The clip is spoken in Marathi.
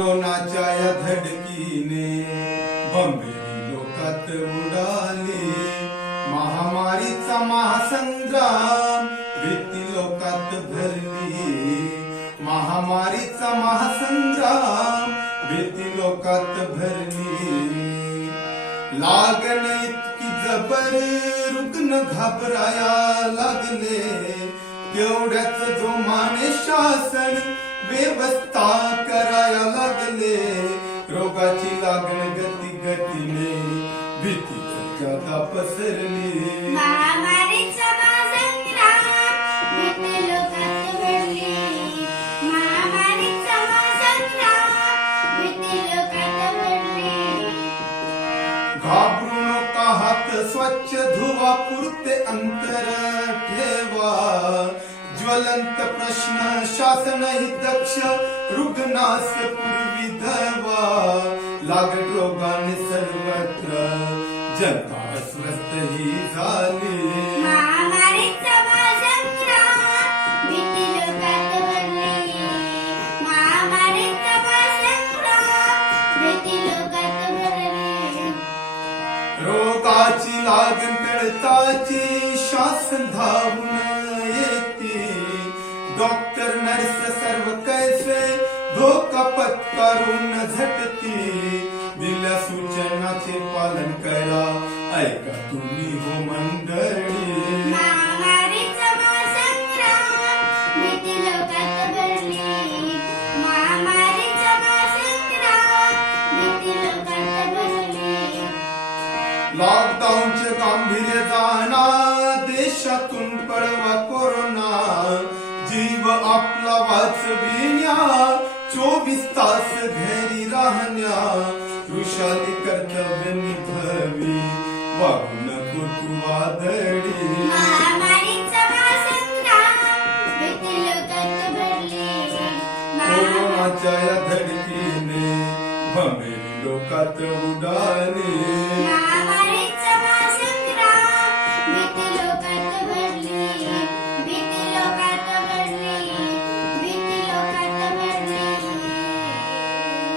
कोरोनाच्या या धडकीने बंबेरी लोकात उडाली, महामारीचा महासंग्राम भीती लोकात भरली, महामारीचा महासंग्राम भीती लोकात भरली. लागण इतकी जबर रुग्ण घाबराया लागले, तेवढ्याच जोमाने शासन व्यवस्था कराया लागले. रोगाची लागण गती गतीने भीतीची जागा पसरली, महामारीचा महासंग्राम भीती लोकात भरली, महामारीचा महासंग्राम भीती लोकात भरली. घाबरू नका, हात स्वच्छ धुवा, पुरते अंतर ठेवा. ज्वलंत प्रश्न शासनही दक्ष, रुग्णास पूर्वी धवा. लागट रोगाने सर्वत्र जनता अस्वस्थ ही झाली, महामारीचा महासंग्राम भीती लोकात भरली, महामारीचा महासंग्राम भीती लोकात भरली. रोगाची लागण कळताची शासन धावून येते, डॉक्टर नर्स सर्व कैसे धोका पत्करून झटती. दिल्या सूचनाचे पालन करा, ऐका तुम्ही हो मंडळी. महामारीचा महासंग्राम भीती लोकात भरली, महामारीचा महासंग्राम भीती लोकात भरली. लॉकडाऊनचे गांभीर्य जाणा, देशातून पळवा कोरोना. जीव आपला वाचविण्या, 24 तास घरी राहण्या. वृषाली कर्तव्य निभावी, वागू नको तू वादळी. महामारीचा महासंग्राम भीती लोकात भरली, कोरोनाच्या या धडकीने बंबेरी लोकात उडाली, महामारीचा